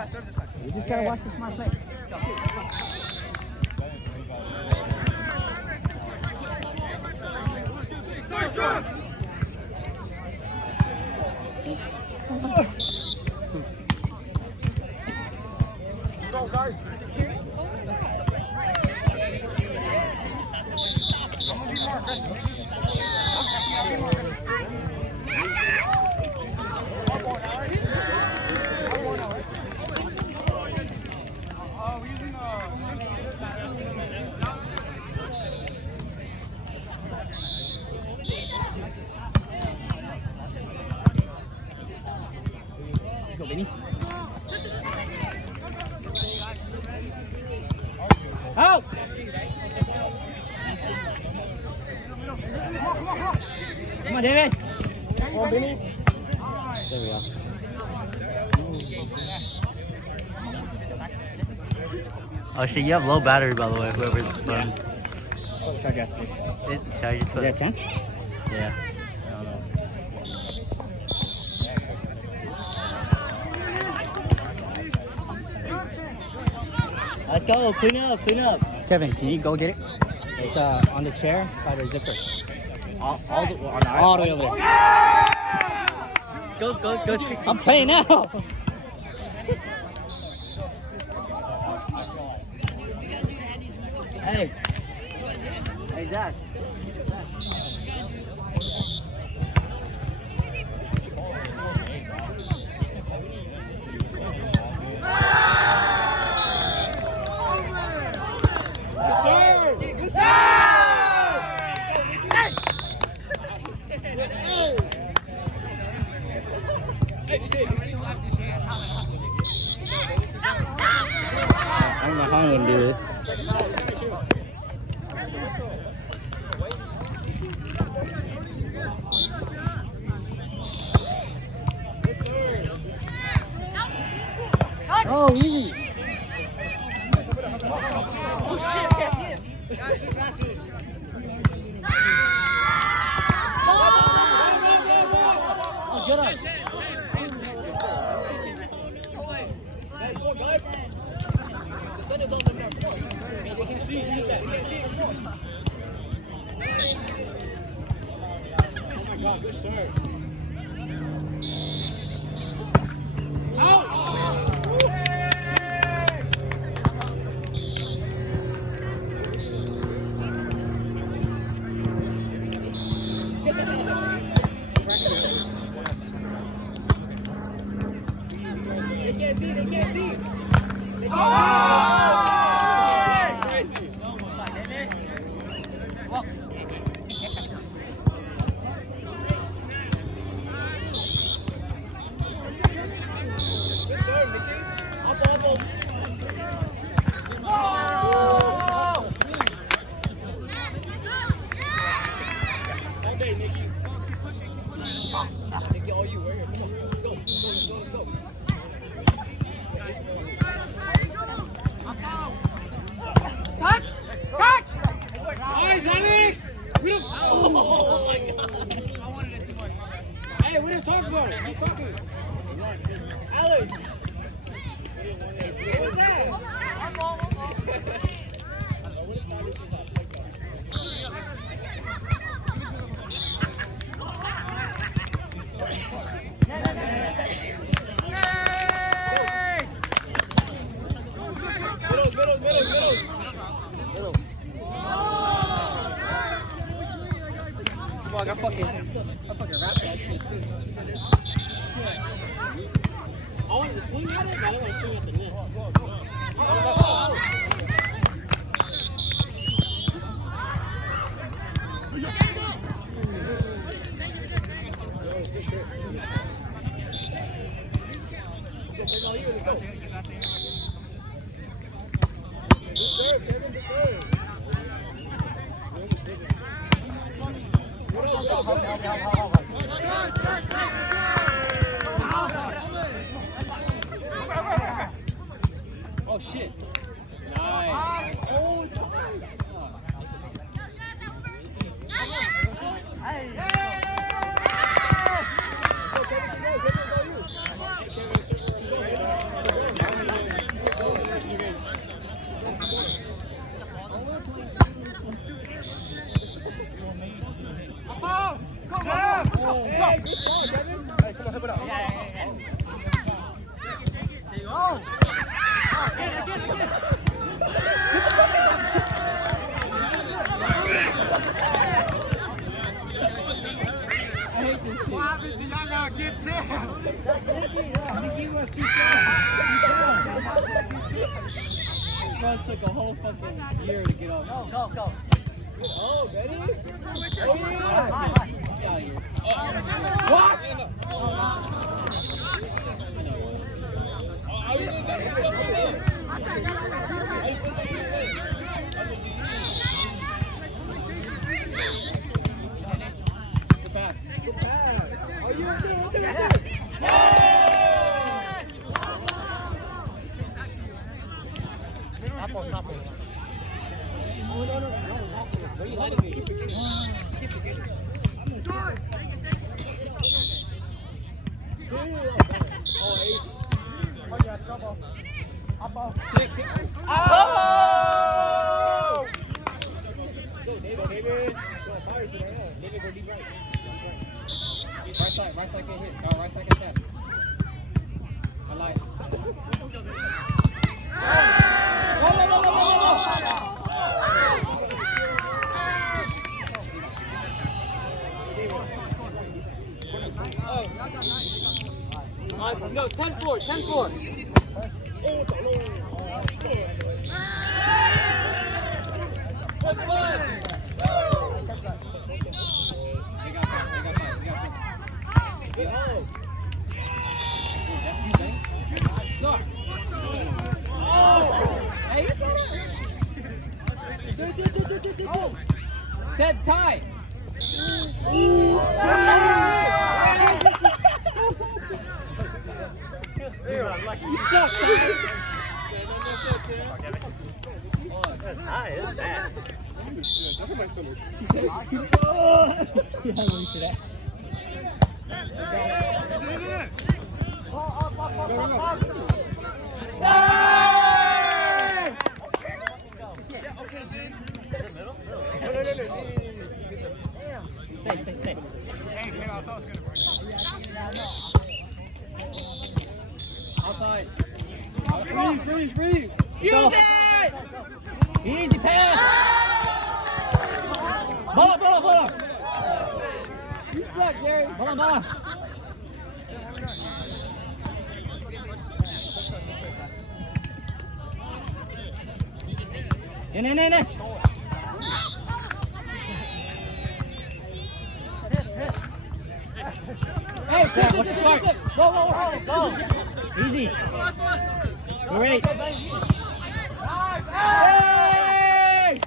You just gotta watch the smart play. Go, guys. I'm gonna be more aggressive. Go, Benny. Out! Come on, David. Come on, Benny. There we go. Oh shit, you have low battery by the way, whoever's playing. Oh, charge after this. Charge it. Is that 10? Yeah. I don't know. Let's go, clean up, clean up. Kevin, can you go get it? It's on the chair by the zipper. All the way over there. Go. I'm playing now. Hey. Hey, Zach. I don't know how I'm gonna do this. Oh, easy. Oh shit, I can't see him. Guys, passes. Oh, good up. Guys, come on, guys. The sun is on them now. Come on. They can't see it. Use that. They can't see it. Come on. Oh my God, good serve. They can't see. They can't see. They can't see. Good serve, Nicky. Up. All day, Nicky. Nicky, all you. Right here. Come on. Let's go. Touch! Nice, Alex! Oh my God! I wanted it too much. Hey, we didn't talk about it. I'm talking. Alex! What was that? Middle. Well, I fucking wrapped that shit too. I wanted to swing at it, but I didn't want to swing at the net. It's this short. Let's go. Good serve, Kevin. Good serve. Oh shit. Nice. Oh, it's hard. Go, Kevin, go, you. Bro, it took a whole fucking year to get off. Go. Oh, ready? What? Good pass. Are you okay? Where you hiding me? Oh! Go, David. Go, fire today. David, go deep right. Right side get hit. No, right side get tap. I lied. No, 10-4. Set tie. You suck, That's high, it's bad. Stay. Outside. Free. Use it! Easy pass! Ball! You suck, Gary. Ball! In. Hey, What's the spark? Go! Easy. We're ready. Hey!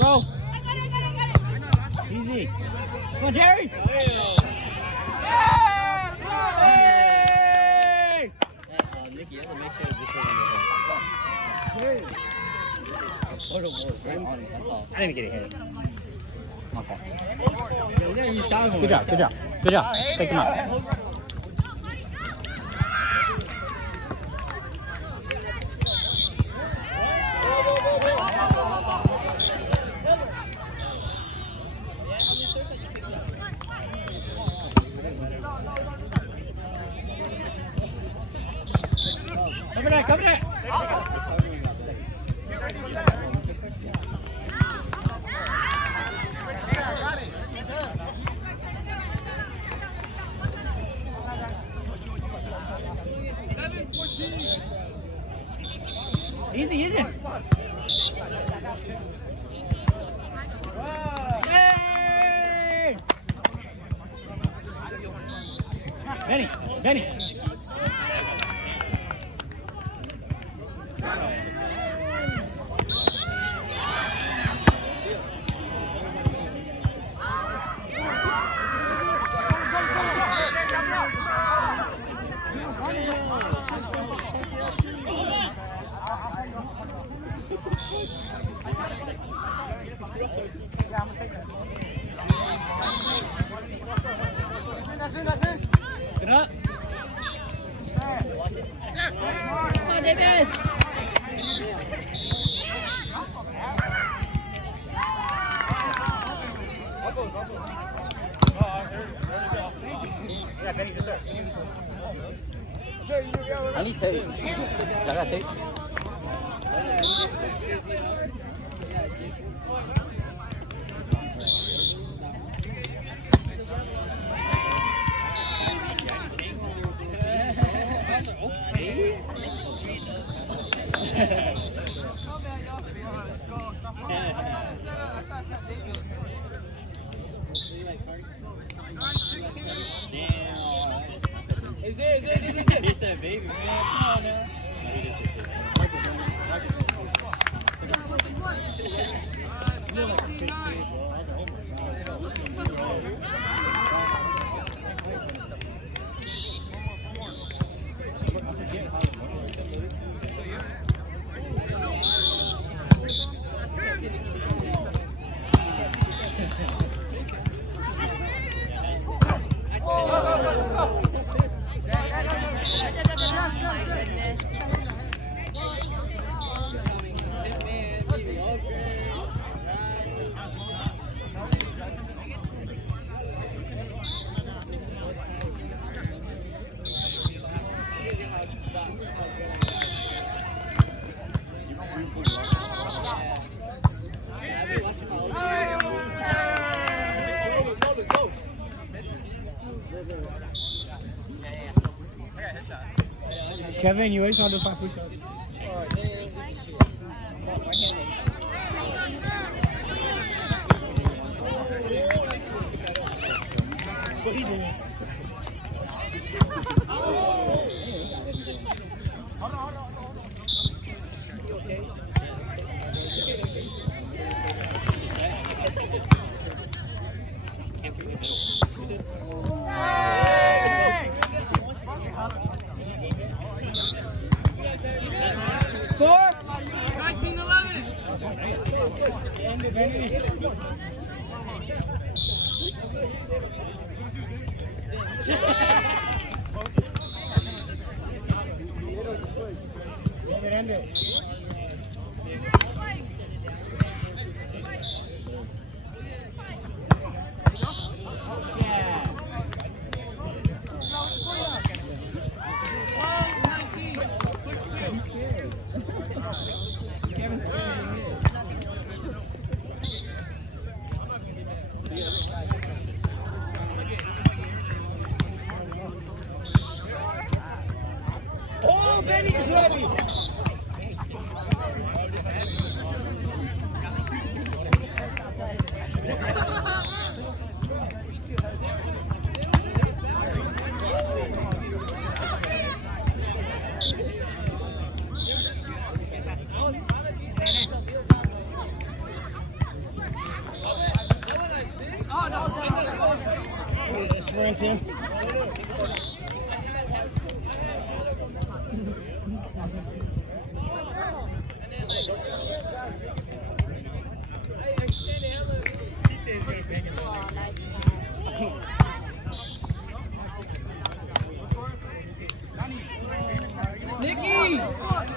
Roll. Easy. Come on, Jerry. Hey! Nicky, you have to make sure this one I didn't get a hit. Okay. Good job. Take him out. Cover that. Easy. Yay! Benny. That's in. Get up. Come on, David. I need tape. I got tape. He said, baby, man, come on now. Kevin, you always want to find free shots. What he doing? Score! 19-11. End it. Oh, Benny is ready. Sprint in.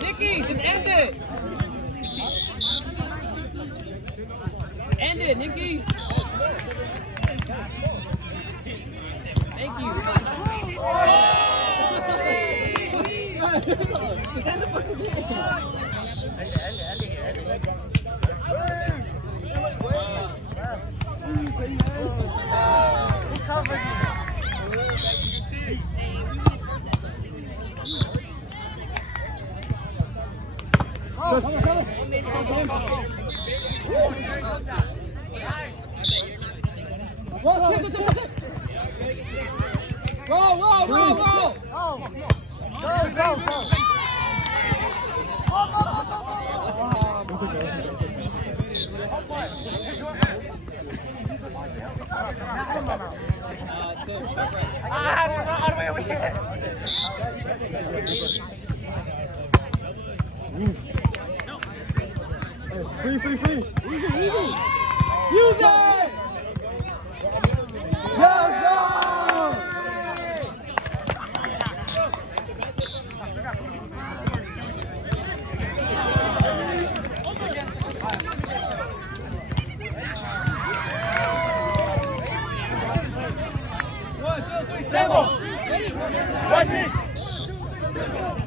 Nikki, just end it. End it, Nikki. Thank you. Just end the fucking game. Who covered you? Free. Easy. Use it! Let's go! Sample. Weston.